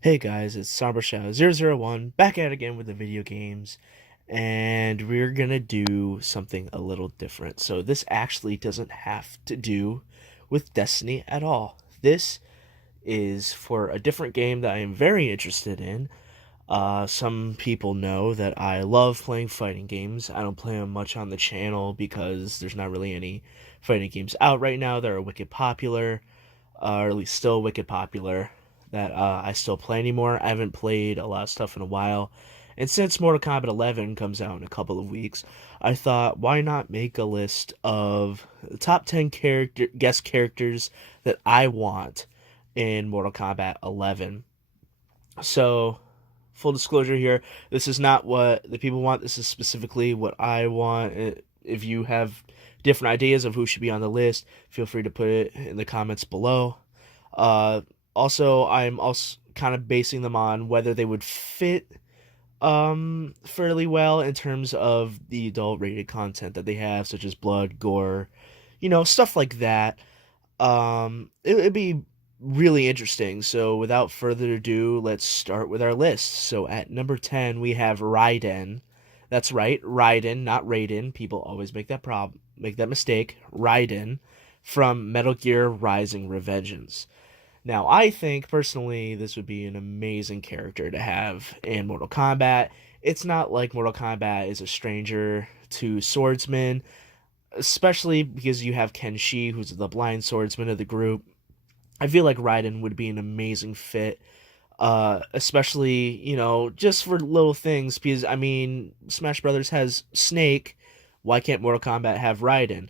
Hey guys, it's SomberShadow001 back at it again with the video games, and we're gonna do something a little different. So this actually doesn't have to do with Destiny at all. This is for a different game that I am very interested in. Some people know that I love playing fighting games. I don't play them much on the channel because there's not really any fighting games out right now that are wicked popular, or at least still wicked popular, that I still play anymore. I haven't played a lot of stuff in a while. And since Mortal Kombat 11 comes out in a couple of weeks, I thought, why not make a list of the top 10 guest characters that I want in Mortal Kombat 11. So, full disclosure here, this is not what the people want. This is specifically what I want. If you have different ideas of who should be on the list, feel free to put it in the comments below. Uh, Also, I'm also kind of basing them on whether they would fit fairly well in terms of the adult rated content that they have, such as blood, gore, stuff like that. It'd be really interesting. So without further ado, let's start with our list. So at number 10, we have Raiden. That's right, Raiden, not Raiden. People always make that mistake. Raiden from Metal Gear Rising: Revengeance. Now, I think personally this would be an amazing character to have in Mortal Kombat. It's not like Mortal Kombat is a stranger to swordsmen, especially because you have Kenshi, who's the blind swordsman of the group. I feel like Raiden would be an amazing fit, especially, just for little things, because, I mean, Smash Brothers has Snake. Why can't Mortal Kombat have Raiden?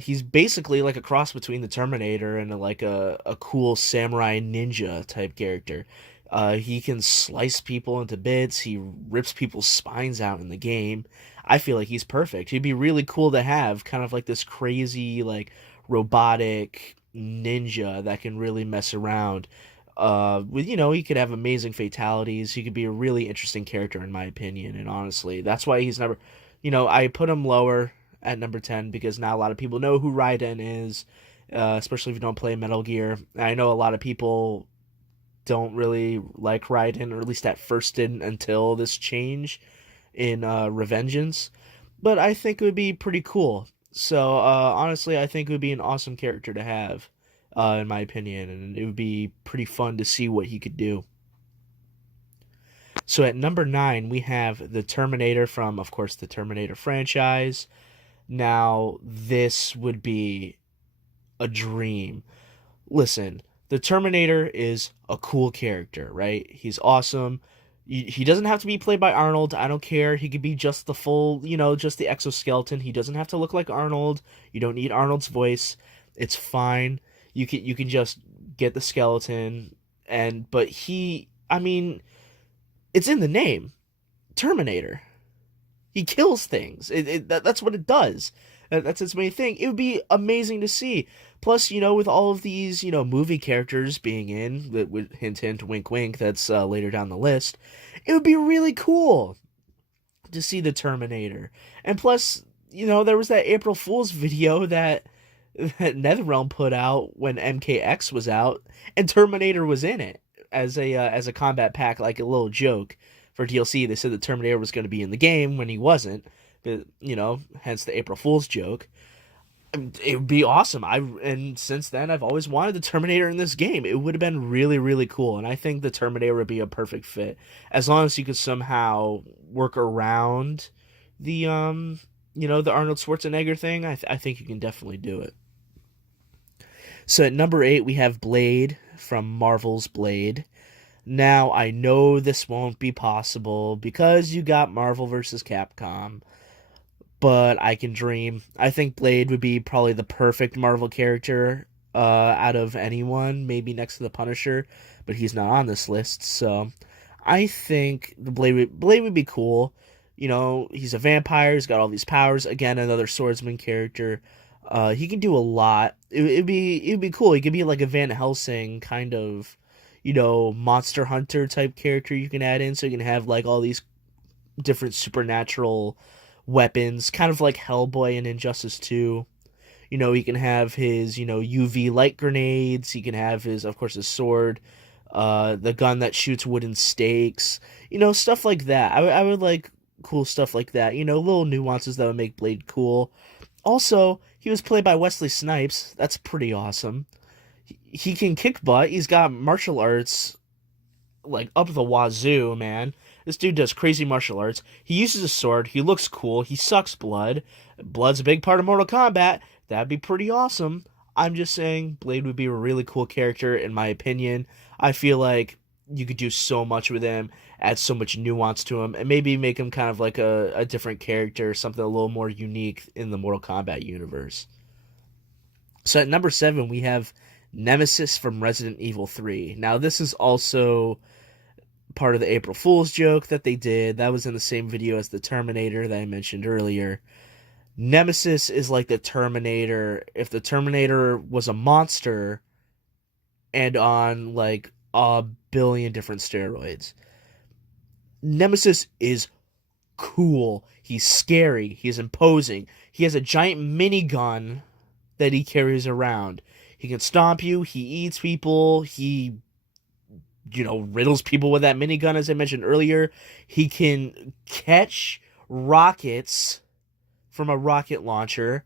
He's basically like a cross between the Terminator and a cool samurai ninja type character. He can slice people into bits. He rips people's spines out in the game. I feel like he's perfect. He'd be really cool to have, kind of like this crazy, like robotic ninja that can really mess around. He could have amazing fatalities. He could be a really interesting character, in my opinion. And honestly, that's why he's never, I put him lower at number 10 because not a lot of people know who Raiden is, especially if you don't play Metal Gear. I know a lot of people don't really like Raiden, or at least at first didn't until this change in Revengeance. But I think it would be pretty cool. So honestly, I think it would be an awesome character to have, in my opinion, and it would be pretty fun to see what he could do. So at number 9, we have the Terminator from, of course, the Terminator franchise. Now, this would be a dream. Listen, the Terminator is a cool character, right? He's awesome. He doesn't have to be played by Arnold. I don't care. He could be just the full, just the exoskeleton. He doesn't have to look like Arnold. You don't need Arnold's voice. It's fine. You can just get the skeleton, but I mean, it's in the name, Terminator. He kills things. That's what it does. That's its main thing. It would be amazing to see. Plus, with all of these, movie characters being in, that would hint, hint, wink, wink. That's later down the list. It would be really cool to see the Terminator. And plus, there was that April Fool's video that Netherrealm put out when MKX was out, and Terminator was in it as a combat pack, like a little joke for DLC. They said the Terminator was going to be in the game when he wasn't, but hence the April Fool's joke. It would be awesome. And since then I've always wanted the Terminator in this game. It would have been really, really cool, and I think the Terminator would be a perfect fit as long as you could somehow work around the Arnold Schwarzenegger thing. I think you can definitely do it. So at number 8, we have Blade from Marvel's Blade. Now, I know this won't be possible because you got Marvel vs. Capcom, but I can dream. I think Blade would be probably the perfect Marvel character out of anyone, maybe next to the Punisher, but he's not on this list, so I think Blade would be cool. He's a vampire, he's got all these powers. Again, another swordsman character. He can do a lot. It'd be cool. He could be like a Van Helsing kind of, monster hunter type character you can add in, so you can have like all these different supernatural weapons, kind of like Hellboy in Injustice 2. He can have his, UV light grenades. He can have his, of course, his sword. the gun that shoots wooden stakes, stuff like that. I would like cool stuff like that, little nuances that would make Blade cool. Also, he was played by Wesley Snipes. That's pretty awesome. He can kick butt. He's got martial arts like up the wazoo, man. This dude does crazy martial arts. He uses a sword. He looks cool. He sucks blood. Blood's a big part of Mortal Kombat. That'd be pretty awesome. I'm just saying, Blade would be a really cool character, in my opinion. I feel like you could do so much with him, add so much nuance to him, and maybe make him kind of like a different character, something a little more unique in the Mortal Kombat universe. So at number 7, we have Nemesis from Resident Evil 3. Now, this is also part of the April Fool's joke that they did. That was in the same video as the Terminator that I mentioned earlier. Nemesis is like the Terminator if the Terminator was a monster and on like a billion different steroids. Nemesis is cool. He's scary. He's imposing. He has a giant minigun that he carries around. He can stomp you. He eats people. He, riddles people with that minigun, as I mentioned earlier. He can catch rockets from a rocket launcher.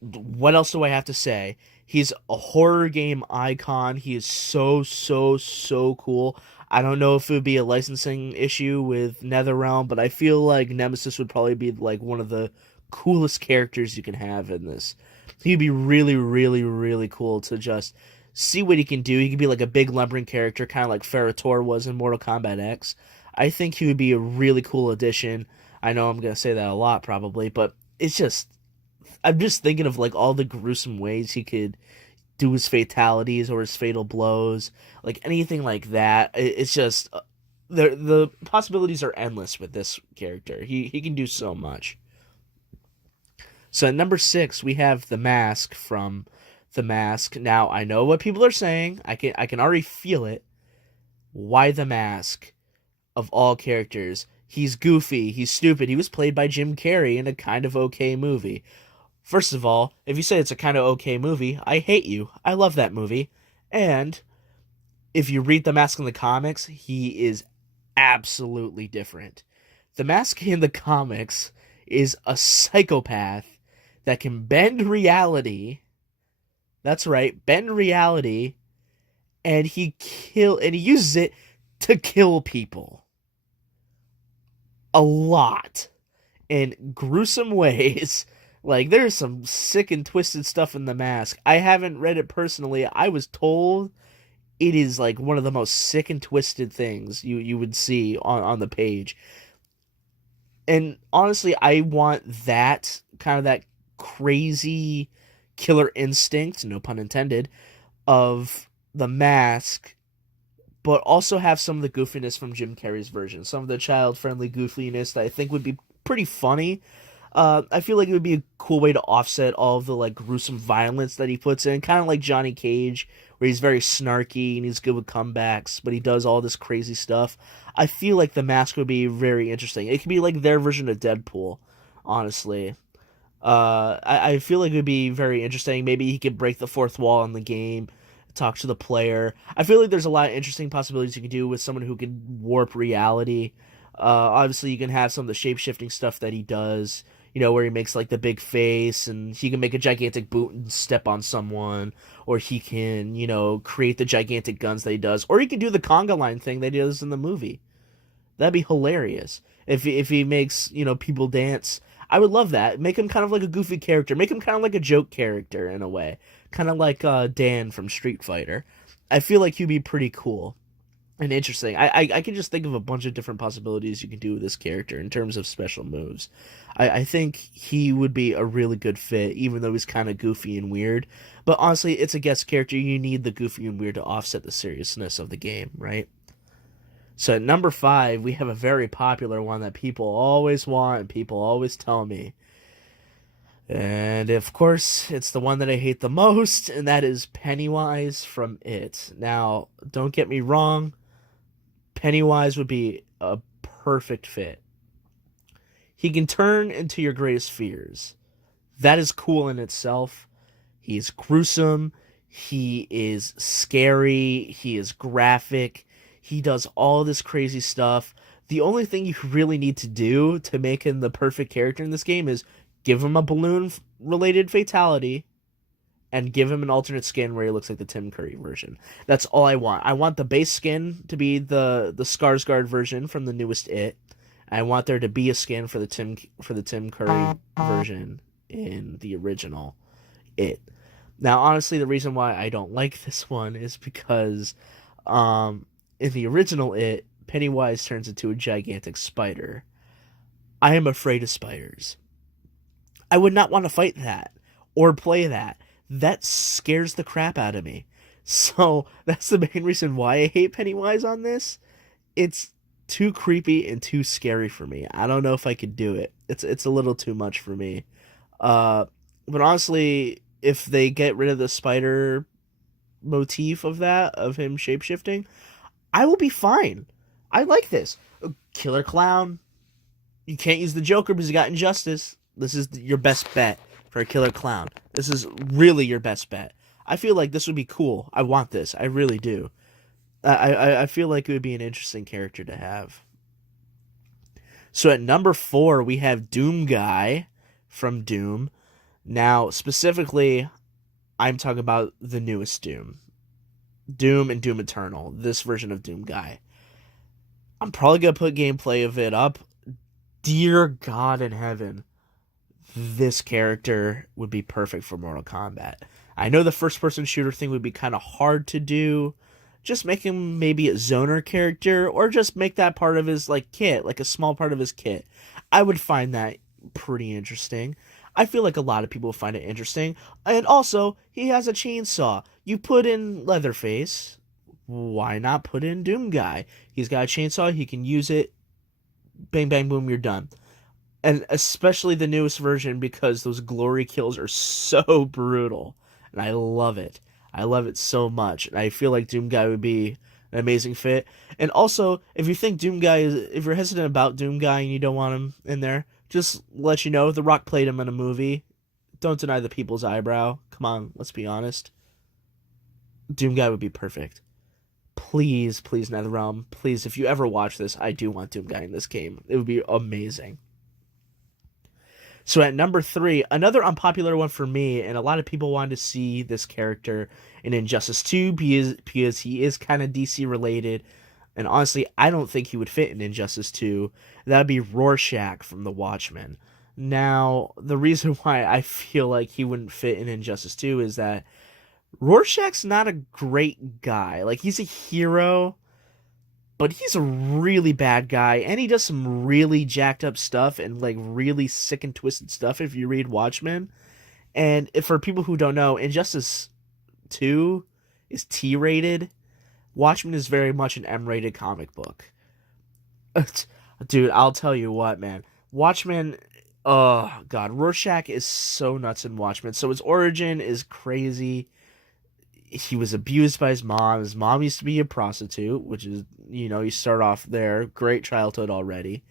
What else do I have to say? He's a horror game icon. He is so, so, so cool. I don't know if it would be a licensing issue with Netherrealm, but I feel like Nemesis would probably be like one of the coolest characters you can have in this. He'd be really, really, really cool to just see what he can do. He could be like a big lumbering character, kind of like Ferrator was in Mortal Kombat X. I think he would be a really cool addition. I know I'm going to say that a lot probably, but I'm just thinking of like all the gruesome ways he could do his fatalities or his fatal blows, like anything like that. It's just the possibilities are endless with this character. He can do so much. So at number 6, we have The Mask from The Mask. Now, I know what people are saying. I can already feel it. Why The Mask? Of all characters. He's goofy. He's stupid. He was played by Jim Carrey in a kind of okay movie. First of all, if you say it's a kind of okay movie, I hate you. I love that movie. And if you read The Mask in the comics, he is absolutely different. The Mask in the comics is a psychopath that can bend reality. That's right, bend reality, and he uses it to kill people. A lot. In gruesome ways. Like, there's some sick and twisted stuff in The Mask. I haven't read it personally. I was told it is like one of the most sick and twisted things you would see on the page. And honestly, I want that kind of that crazy killer instinct, no pun intended, of The Mask, but also have some of the goofiness from Jim Carrey's version, some of the child-friendly goofiness that I think would be pretty funny. I feel like it would be a cool way to offset all of the like gruesome violence that he puts in, kind of like Johnny Cage, where he's very snarky and he's good with comebacks, but he does all this crazy stuff. I feel like The Mask would be very interesting. It could be like their version of Deadpool, honestly. I feel like it would be very interesting. Maybe he could break the fourth wall in the game, talk to the player. I feel like there's a lot of interesting possibilities you can do with someone who can warp reality. Obviously, you can have some of the shape-shifting stuff that he does, where he makes like the big face and he can make a gigantic boot and step on someone, or he can, create the gigantic guns that he does, or he can do the conga line thing that he does in the movie. That'd be hilarious. If he makes, people dance. I would love that. Make him kind of like a goofy character. Make him kind of like a joke character in a way. Kind of like Dan from Street Fighter. I feel like he'd be pretty cool and interesting. I can just think of a bunch of different possibilities you can do with this character in terms of special moves. I think he would be a really good fit, even though he's kind of goofy and weird. But honestly, it's a guest character. You need the goofy and weird to offset the seriousness of the game, right? So at number 5, we have a very popular one that people always want and people always tell me. And of course, it's the one that I hate the most, and that is Pennywise from It. Now, don't get me wrong, Pennywise would be a perfect fit. He can turn into your greatest fears. That is cool in itself. He's gruesome. He is scary. He is graphic. He does all this crazy stuff. The only thing you really need to do to make him the perfect character in this game is give him a balloon related fatality and give him an alternate skin where he looks like the Tim Curry version. That's all I want. I want the base skin to be the Skarsgård version from the newest It. I want there to be a skin for the Tim Curry version in the original It. Now, honestly, the reason why I don't like this one is because in the original It, Pennywise turns into a gigantic spider. I am afraid of spiders. I would not want to fight that or play that. That scares the crap out of me. So that's the main reason why I hate Pennywise on this. It's too creepy and too scary for me. I don't know if I could do it. It's a little too much for me. But honestly, if they get rid of the spider motif of that, of him shapeshifting, I will be fine. I like this. Killer Clown. You can't use the Joker because you got Injustice. This is your best bet for a Killer Clown. This is really your best bet. I feel like this would be cool. I want this. I really do. I feel like it would be an interesting character to have. So at number 4, we have Doom Guy from Doom. Now, specifically, I'm talking about the newest Doom. Doom and Doom Eternal. This version of Doom Guy. I'm probably going to put gameplay of it up. Dear God in heaven, this character would be perfect for Mortal Kombat. I know the first-person shooter thing would be kind of hard to do. Just make him maybe a zoner character, or just make that part of his kit, like a small part of his kit. I would find that pretty interesting. I feel like a lot of people find it interesting. And also, he has a chainsaw. You put in Leatherface, why not put in Doom Guy? He's got a chainsaw, he can use it. Bang, bang, boom, you're done. And especially the newest version, because those glory kills are so brutal. And I love it. I love it so much. And I feel like Doom Guy would be an amazing fit. And also, if you think Doom Guy if you're hesitant about Doom Guy and you don't want him in there, just let you know, The Rock played him in a movie. Don't deny the people's eyebrow. Come on, let's be honest. Doom Guy would be perfect. Please, please, Netherrealm, please, if you ever watch this, I do want Doom Guy in this game. It would be amazing. So at number 3, another unpopular one for me, and a lot of people wanted to see this character in Injustice 2 because he is kind of DC related, and honestly, I don't think he would fit in Injustice 2. That would be Rorschach from The Watchmen. Now, the reason why I feel like he wouldn't fit in Injustice 2 is that Rorschach's not a great guy. He's a hero, but he's a really bad guy, and he does some really jacked up stuff and really sick and twisted stuff if you read Watchmen. And for people who don't know, Injustice 2 is T-rated. Watchmen is very much an M-rated comic book. Dude, I'll tell you what, man. Watchmen, oh god, Rorschach is so nuts in Watchmen. So his origin is crazy. He was abused by his mom. His mom used to be a prostitute, which is, you start off there. Great childhood already.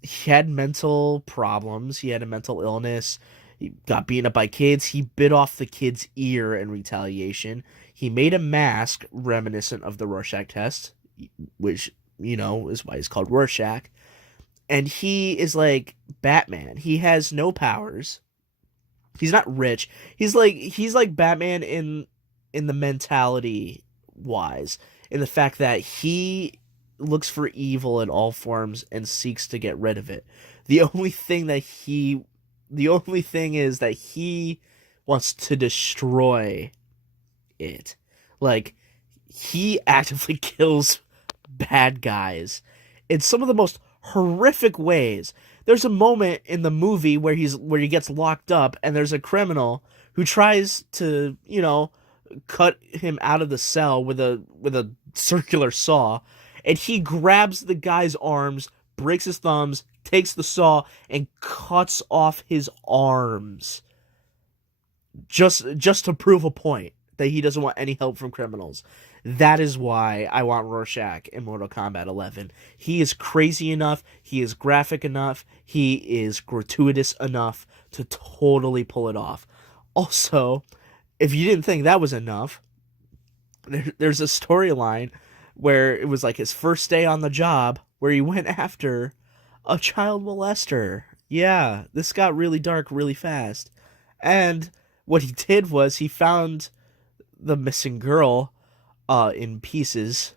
He had mental problems. He had a mental illness. He got beaten up by kids. He bit off the kid's ear in retaliation. He made a mask reminiscent of the Rorschach test, which, is why he's called Rorschach. And he is like Batman. He has no powers. He's not rich. He's like Batman in the mentality wise, in the fact that he looks for evil in all forms and seeks to get rid of it. The only thing is that he wants to destroy it. He actively kills bad guys in some of the most horrific ways. There's a moment in the movie where he gets locked up, and there's a criminal who tries to, cut him out of the cell with a circular saw, and he grabs the guy's arms, breaks his thumbs, takes the saw, and cuts off his arms just to prove a point that he doesn't want any help from criminals. That is why I want Rorschach in Mortal Kombat 11. He is crazy enough, he is graphic enough, he is gratuitous enough to totally pull it off. Also, if you didn't think that was enough, there's a storyline where it was like his first day on the job where he went after a child molester. Yeah, this got really dark really fast. And what he did was he found the missing girl in pieces,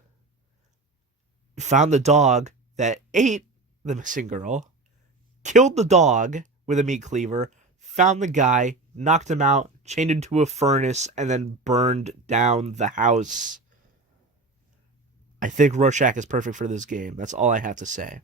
found the dog that ate the missing girl, killed the dog with a meat cleaver, found the guy, knocked him out, chained him to a furnace, and then burned down the house. I think Rorschach is perfect for this game. That's all I have to say.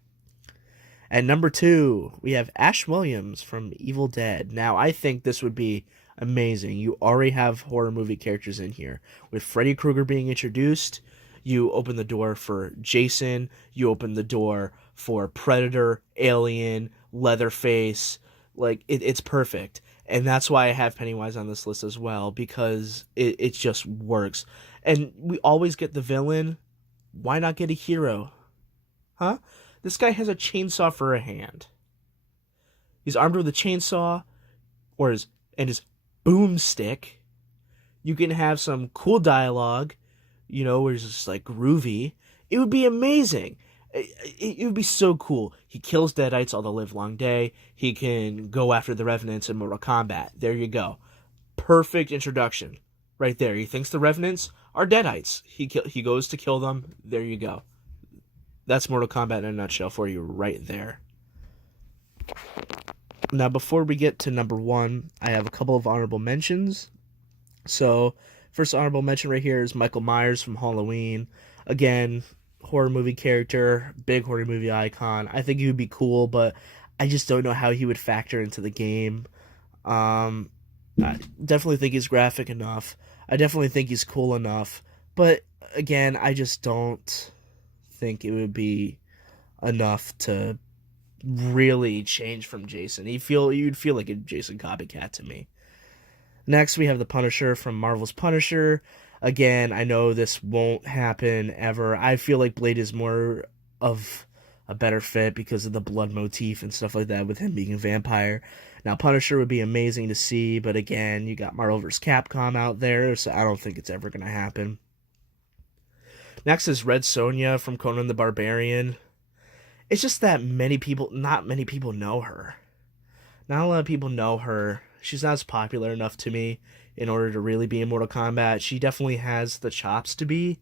At number 2, we have Ash Williams from Evil Dead. Now, I think this would be amazing. You already have horror movie characters in here. With Freddy Krueger being introduced, you open the door for Jason, you open the door for Predator, Alien, Leatherface. Like, it's perfect. And that's why I have Pennywise on this list as well, because it just works. And we always get the villain. Why not get a hero? Huh? This guy has a chainsaw for a hand. He's armed with a chainsaw and his boomstick. You can have some cool dialogue, where it's just like groovy. It would be amazing. It would be so cool. He kills Deadites all the live long day. He can go after the Revenants in Mortal Kombat. There you go. Perfect introduction. Right there. He thinks the Revenants are Deadites. He goes to kill them. There you go. That's Mortal Kombat in a nutshell for you right there. Now, before we get to number 1, I have a couple of honorable mentions. So, first honorable mention right here is Michael Myers from Halloween. Again, horror movie character, big horror movie icon. I think he would be cool, but I just don't know how he would factor into the game. I definitely think he's graphic enough. I definitely think he's cool enough. But, again, I just don't think it would be enough to really change from Jason. You'd feel like a Jason copycat to me. Next, we have the Punisher from Marvel's Punisher. Again, I know this won't happen ever. I feel like Blade is more of a better fit because of the blood motif and stuff like that with him being a vampire. Now, Punisher would be amazing to see, but again, you got Marvel vs. Capcom out there, so I don't think it's ever going to happen. Next is Red Sonja from Conan the Barbarian. It's just that not many people know her. Not a lot of people know her. She's not as popular enough to me in order to really be in Mortal Kombat. She definitely has the chops to be,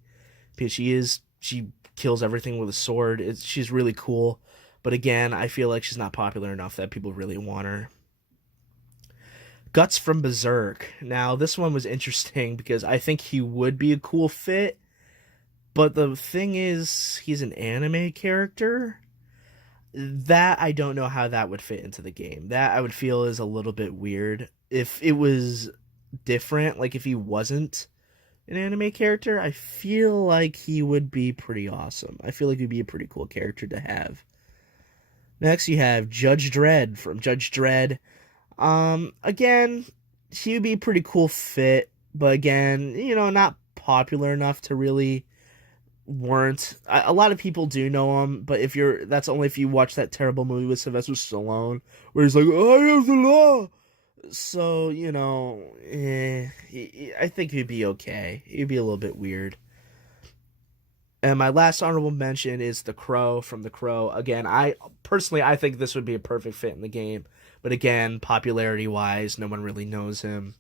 because she kills everything with a sword. She's really cool. But again, I feel like she's not popular enough that people really want her. Guts from Berserk. Now, this one was interesting because I think he would be a cool fit. But the thing is, he's an anime character. That, I don't know how that would fit into the game. That, I would feel, is a little bit weird. If it was different, like if he wasn't an anime character, I feel like he would be pretty awesome. I feel like he'd be a pretty cool character to have. Next, you have Judge Dredd from Judge Dredd. Again, he would be a pretty cool fit. But again, not popular enough to really weren't. A lot of people do know him, but that's only if you watch that terrible movie with Sylvester Stallone where he's like, I am the law. So, I think he'd be okay. He'd be a little bit weird. And my last honorable mention is The Crow from The Crow. Again, I think this would be a perfect fit in the game, but again, popularity wise, no one really knows him.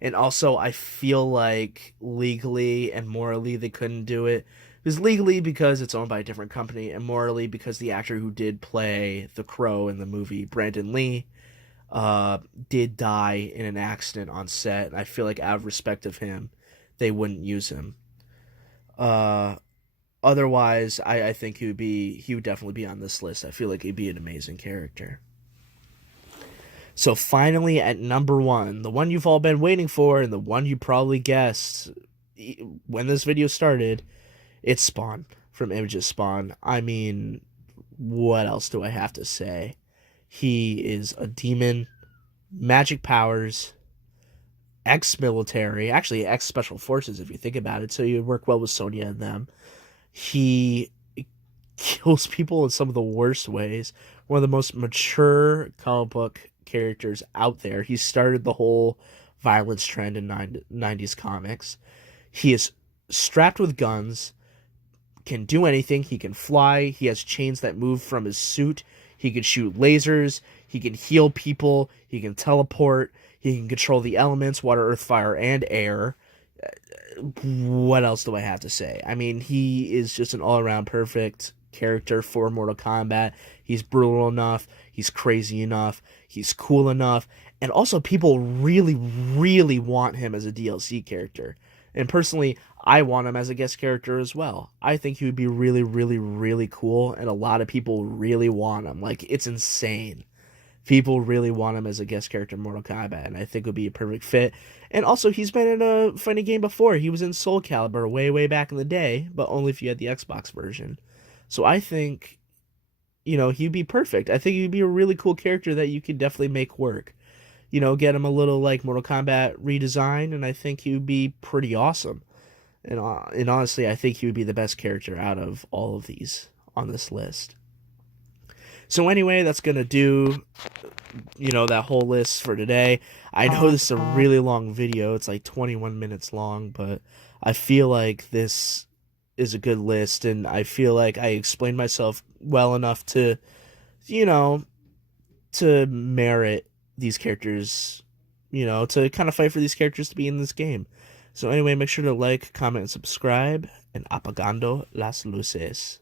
And also, I feel like legally and morally they couldn't do it. Because legally, because it's owned by a different company, and morally, because the actor who did play the Crow in the movie, Brandon Lee, did die in an accident on set. And I feel like out of respect of him, they wouldn't use him. Otherwise, I think he would definitely be on this list. I feel like he'd be an amazing character. So finally, at number 1, the one you've all been waiting for, and the one you probably guessed when this video started, it's Spawn from Image's Spawn. I mean, what else do I have to say? He is a demon, magic powers, ex-military, actually ex-special forces if you think about it, so you'd work well with Sonya and them. He kills people in some of the worst ways. One of the most mature comic book characters out there. He started the whole violence trend in 90s comics. He is strapped with guns, can do anything. He can fly. He has chains that move from his suit. He can shoot lasers. He can heal people. He can teleport. He can control the elements, water, earth, fire, and air. What else do I have to say? I mean, he is just an all-around perfect character for Mortal Kombat. He's brutal enough. He's crazy enough. He's cool enough. And also, people really, really want him as a DLC character. And personally, I want him as a guest character as well. I think he would be really, really, really cool, and a lot of people really want him. Like, it's insane. People really want him as a guest character in Mortal Kombat, and I think it would be a perfect fit. And also, he's been in a fighting game before. He was in Soul Calibur way, way back in the day, but only if you had the Xbox version. So I think, he'd be perfect. I think he'd be a really cool character that you could definitely make work. Get him a little, like, Mortal Kombat redesign, and I think he would be pretty awesome. And honestly, I think he would be the best character out of all of these on this list. So anyway, that's going to do, that whole list for today. I know this is a really long video. It's like 21 minutes long, but I feel like this is a good list, and I feel like I explained myself well enough to, to merit these characters, to kind of fight for these characters to be in this game. So anyway, make sure to like, comment, and subscribe, and apagando las luces.